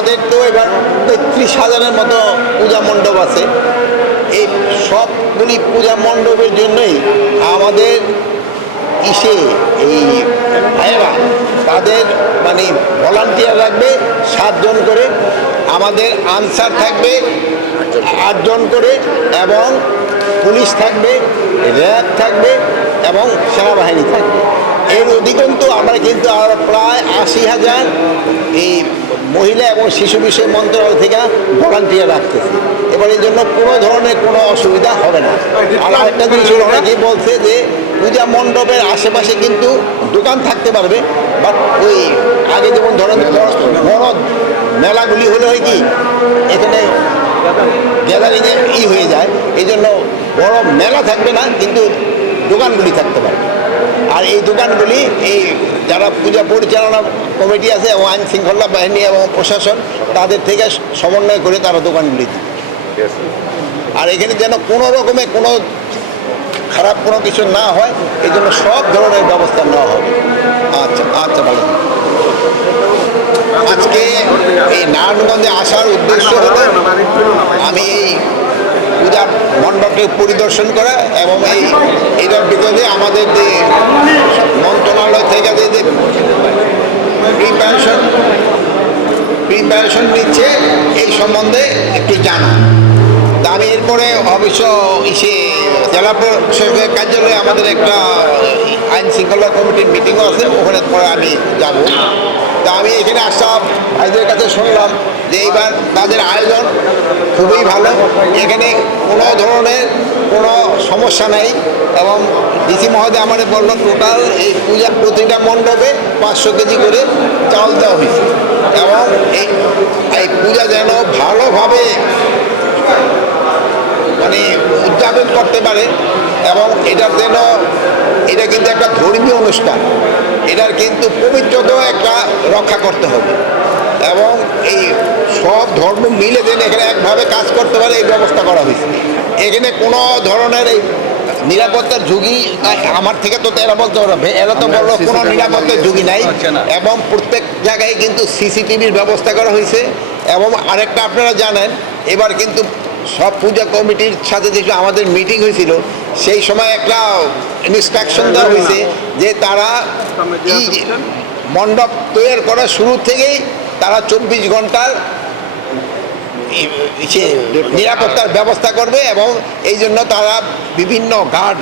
আমাদের তো এবার ৩৩,০০০-এর মতো পূজা মণ্ডপ আছে। এই সবগুলি পূজা মণ্ডপের জন্যই আমাদের এই ভাইয়েরা তাদের মানে ভলান্টিয়ার রাখবে 7 জন করে, আমাদের আনসার থাকবে 8 জন করে, এবং পুলিশ থাকবে, র্যাব থাকবে এবং সেনাবাহিনী থাকবে। এর অধিকন্তু আমরা কিন্তু আর প্রায় 80,000 এই মহিলা এবং শিশু বিষয় মন্ত্রণালয় থেকে ভলান্টিয়ার রাখতেছি। এবার এই জন্য কোনো ধরনের কোনো অসুবিধা হবে না। আর আরেকটা জিনিস অনেকেই বলছে যে পূজা মণ্ডপের আশেপাশে কিন্তু দোকান থাকতে পারবে, বাট ওই আগে যেমন ধরেন বড় মেলাগুলি হলে হয় কি এখানে গ্যাদারিংয়ে হয়ে যায়, এই জন্য বড় মেলা থাকবে না, কিন্তু দোকানগুলি থাকতে পারবে। আর এই দোকানগুলি এই যারা পূজা পরিচালনা কমিটি আছে এবং আইন শৃঙ্খলা বাহিনী এবং প্রশাসন তাদের থেকে সমন্বয় করে তারা দোকানগুলি দেবে। আর এখানে যেন কোনো রকমের কোনো খারাপ কোনো কিছু না হয়, এই জন্য সব ধরনের ব্যবস্থা নেওয়া হবে। আচ্ছা আচ্ছা, ভালো। আজকে এই নারায়ণগঞ্জে আসার উদ্দেশ্য হলো আমি এই পূজা মণ্ডপটি পরিদর্শন করা এবং এইটার ভিতরে আমাদের যে মন্ত্রণালয় থেকে যে প্রিপারেশন নিচ্ছে এই সম্বন্ধে একটু জানা। তা আমি এরপরে অবশ্য জেলা প্রশাসকের কার্যালয়ে আমাদের একটা আইন শৃঙ্খলা কমিটির মিটিংও আছে, ওখানে পরে আমি যাব। তা আমি এখানে আসলাম, ভাইদের কাছে শুনলাম যে এইবার তাদের আয়োজন খুবই ভালো, এখানে কোনো ধরনের কোনো সমস্যা নেই। এবং ডিসি মহোদয় আমাদের বলল টোটাল এই পূজা প্রতিটা মণ্ডপে 500 কেজি করে চাল দেওয়া হয়েছে, এবং এই পূজা যেন ভালোভাবে মানে উদযাপন করতে পারে। এবং এটার যেন এটা কিন্তু একটা ধর্মীয় অনুষ্ঠান, এটার কিন্তু পবিত্রতাও একটা রক্ষা করতে হবে, এবং এই সব ধর্ম মিলে যেন এখানে একভাবে কাজ করতে পারে এই ব্যবস্থা করা হয়েছে। এখানে কোনো ধরনের এই নিরাপত্তার ঝুঁকি আমার থেকে তো এরা বলতে পারবে, এরা তো বললো কোনো নিরাপত্তার ঝুঁকি নাই, এবং প্রত্যেক জায়গায় কিন্তু সিসিটিভির ব্যবস্থা করা হয়েছে। এবং আরেকটা আপনারা জানেন, এবার কিন্তু সব পূজা কমিটির সাথে যে আমাদের মিটিং হয়েছিল সেই সময় একটা ইনস্ট্রাকশন দেওয়া হয়েছে যে তারা এই মণ্ডপ তৈরি করার শুরু থেকেই তারা 24 ঘন্টার নিরাপত্তার ব্যবস্থা করবে, এবং এই জন্য তারা বিভিন্ন গার্ড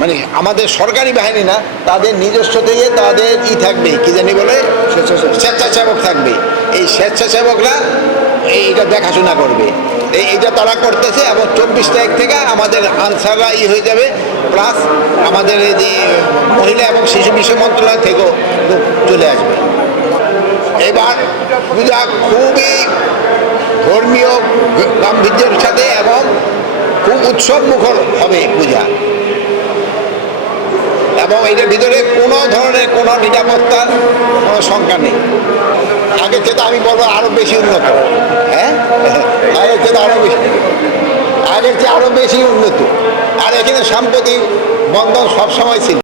মানে আমাদের সরকারি বাহিনী না, তাদের নিজস্ব থেকে তাদের থাকবে, কি জানি বলে স্বেচ্ছাসেবক থাকবে। এই স্বেচ্ছাসেবকরা এইটা দেখাশোনা করবে, এইটা তারা করতেছে। এবং 24 তারিখ থেকে আমাদের আনসাররা হয়ে যাবে, প্লাস আমাদের এই যে মহিলা এবং শিশু বিষয় মন্ত্রণালয় থেকেও চলে আসবে। এবার পূজা খুবই ধর্মীয় গাম্ভীর্যের সাথে এবং খুব উৎসব মুখর হবে পূজা, এবং এটার ভিতরে কোনো ধরনের কোনো নিরাপত্তার কোনো শঙ্কা নেই। আগের চেয়ে আমি বলবো আরও বেশি উন্নত। হ্যাঁ, আগের চেয়ে আরও বেশি উন্নত। আর এখানে সাম্প্রতিক বন্ধন সবসময় ছিল।